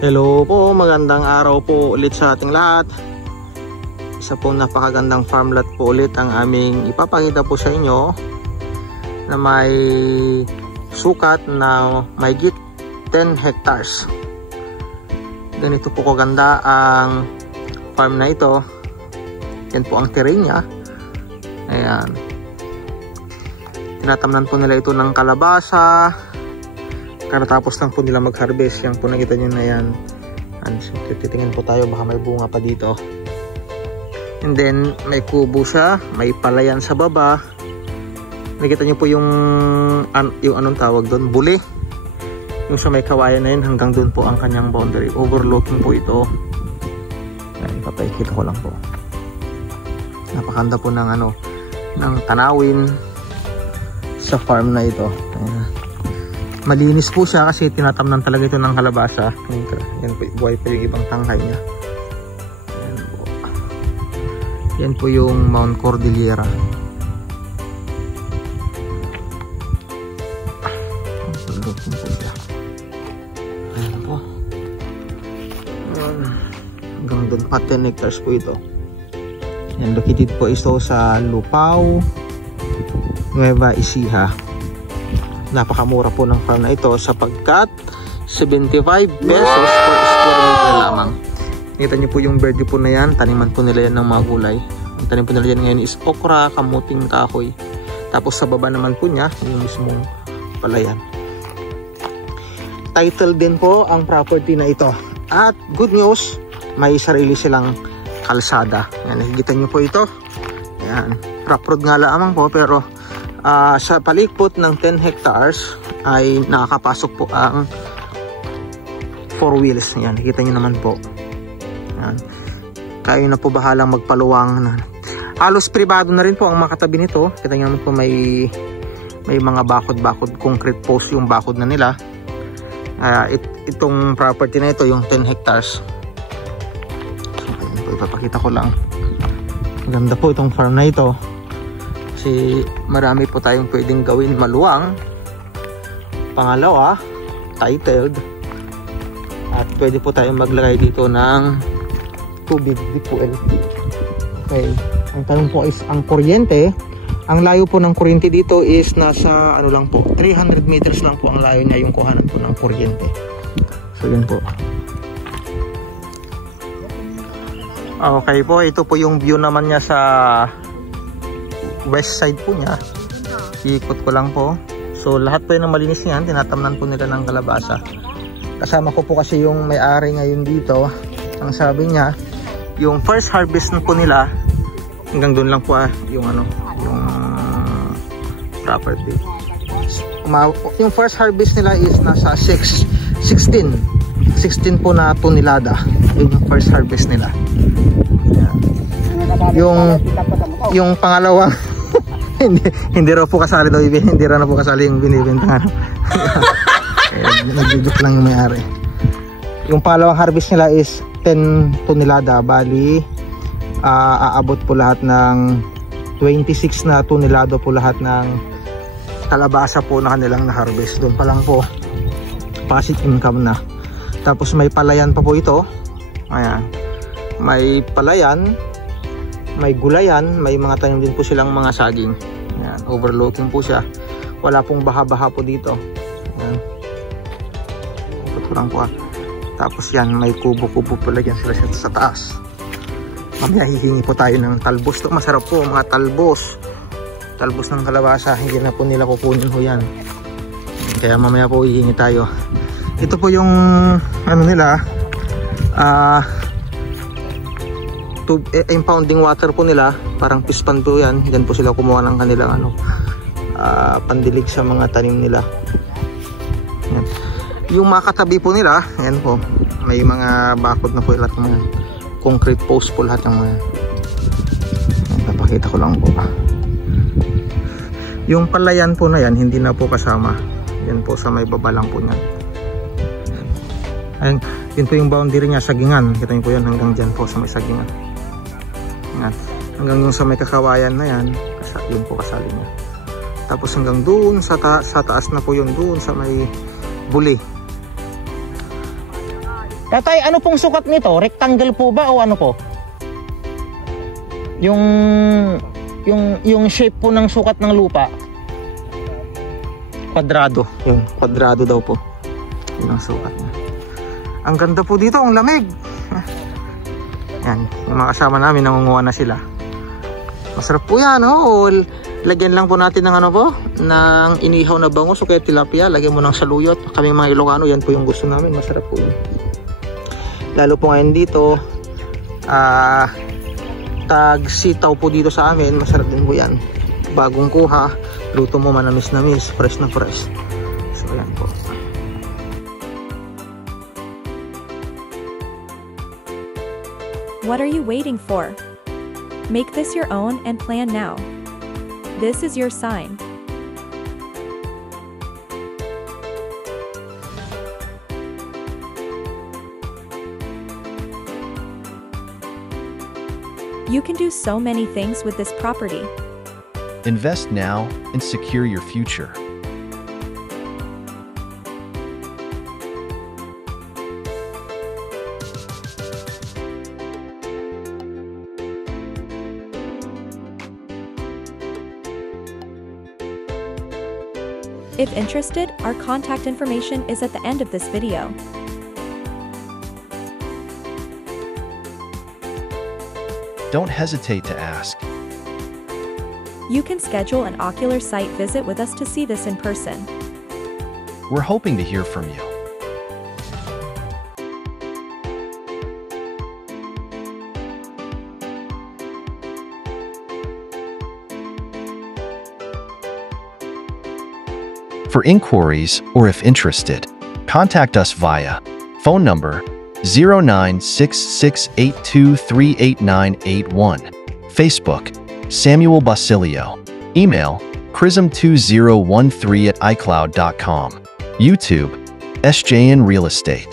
Hello po, magandang araw po ulit sa ating lahat. Isa pong napakagandang farm lot po ulit ang aming ipapakita po sa inyo na may sukat na mahigit 10 hectares. Ganito po kaganda ang farm na ito. Yan po ang terrain niya. Ayan. Tinatamnan po nila ito ng kalabasa. Karatapos lang po nila mag-harvest. Yan po nakita nyo na yan. Titingin po tayo, baka may bunga pa dito. And then may kubo siya, may palayan sa baba. Nakita nyo po yung anong tawag doon, buli. Yung sa may kawayan na yun, hanggang doon po ang kanyang boundary. Overlooking po ito. Yan, ipapakita ko lang po. Napakanda po ng ng tanawin sa farm na ito. Ayan. Malinis po siya kasi tinatamnan talaga ito ng kalabasa. Yan po, buhay pa yung ibang tangkay niya. Yan po. Yan po yung Mount Cordillera. Ayan po. Hanggang doon pa 10 hectares po ito. Yan, located po ito sa Lupao, Nueva Ecija. Napakamura po ng farm na ito sapagkat 75 pesos per square meter lamang. Nakita niyo po yung verde po na yan, taniman po nila yan ng mga gulay. Ang tanim po nila yan ngayon is okra, kamuting kahoy. Tapos sa baba naman po niya, yung mismong palayan. Title din po ang property na ito. At good news, may sarili silang kalsada. Yan, nakikita niyo po ito. Yan, rough road nga lamang po pero sa palikpot ng 10 hectares ay nakakapasok po ang 4 wheels. Yan, nakita nyo naman po. Yan. Kayo na po bahalang magpaluwang. Halos privado na rin po ang makatabi nito. Kita nyo naman po may mga bakod-bakod, concrete post yung bakod na nila. Itong property na ito, yung 10 hectares. So, ipapakita ko lang. Maganda po itong farm na ito. Kasi marami po tayong pwedeng gawin maluwang. Pangalawa, titled. At pwede po tayong maglagay dito ng tubig, fuel. Okay. Ang tanong po is ang kuryente. Ang layo po ng kuryente dito is nasa lang po, 300 meters lang po ang layo niya yung kuhanan po ng kuryente. So yun po. Okay po, ito po yung view naman niya sa west side po niya. Iikot ko lang po. So lahat po yun ng malinis niyan, tinatamnan po nila ng kalabasa. Kasama ko po kasi yung may-ari ngayon dito. Ang sabi niya, yung first harvest po nila, hanggang doon lang po yung yung property. Yung first harvest nila is nasa 16 po na tonelada. Yun yung first harvest nila. Yung pangalawang hindi raw po kasali daw, hindi raw na po kasali yung binibenta. Nagduduk lang yung may-ari. Yung pangalawang harvest nila is 10 tonelada, bali aabot po lahat ng 26 na tonelado po lahat ng kalabasa po na kanilang na-harvest. Doon pa lang po passive income na. Tapos may palayan pa po ito. Ayan, may palayan, may gulayan, may mga tanim din po silang mga saging. Ayan, overlooking po siya. Wala pong baha-baha po dito. Ayan. Ito lang po. Tapos yan, may kubo-kubo po lagyan sila sa taas. Mamaya hihingi po tayo ng talbos. Ito masarap po, mga talbos. Talbos ng kalabasa. Hindi na po nila kukunin ho yan. Kaya mamaya po hihingi tayo. Ito po yung nila, impounding water po nila, parang pispan po yan. Diyan po sila kumuha ng kanilang pandilig sa mga tanim nila. Yan. Yung mga katabi po nila, yan po, may mga bakod na po lahat ng mga concrete post po lahat ng mga. Napakita ko lang po. Yung palayan po na yan, hindi na po kasama. Yan po sa may baba lang po niyan. Ayun, yun po yung boundary niya, sagingan. Kita niyo po yan hanggang dyan po sa may sagingan. Yan. Hanggang yung sa may kakawayan na yan, yun po kasali niya. Tapos hanggang doon sa taas na po yun, doon sa may buli. Tatay, ano pong sukat nito? Rectangle po ba o ano po? Yung shape po ng sukat ng lupa. Kwadrado. Yung kwadrado daw po. Yun ang sukat niya. Ang ganda po dito, ang lamig. Yan, yung mga kasama namin nangunguha na sila. Masarap po yan, oh. Lagyan lang po natin ng ano po, ng inihaw na bangus o kaya tilapia. Lagyan mo ng saluyot. Kami mga Ilocano, yan po yung gusto namin. Masarap po yun. Lalo po ngayon dito, tag sitaw po dito sa amin. Masarap din po yan. Bagong kuha, luto mo manamis-namis, fresh na fresh. So yan po. What are you waiting for? Make this your own and plan now. This is your sign. You can do so many things with this property. Invest now and secure your future. If interested, our contact information is at the end of this video. Don't hesitate to ask. You can schedule an ocular site visit with us to see this in person. We're hoping to hear from you. For inquiries or if interested, contact us via phone number 096682388981, Facebook, Samuel Basilio, email chrism2013@icloud.com, YouTube, SJN Real Estate.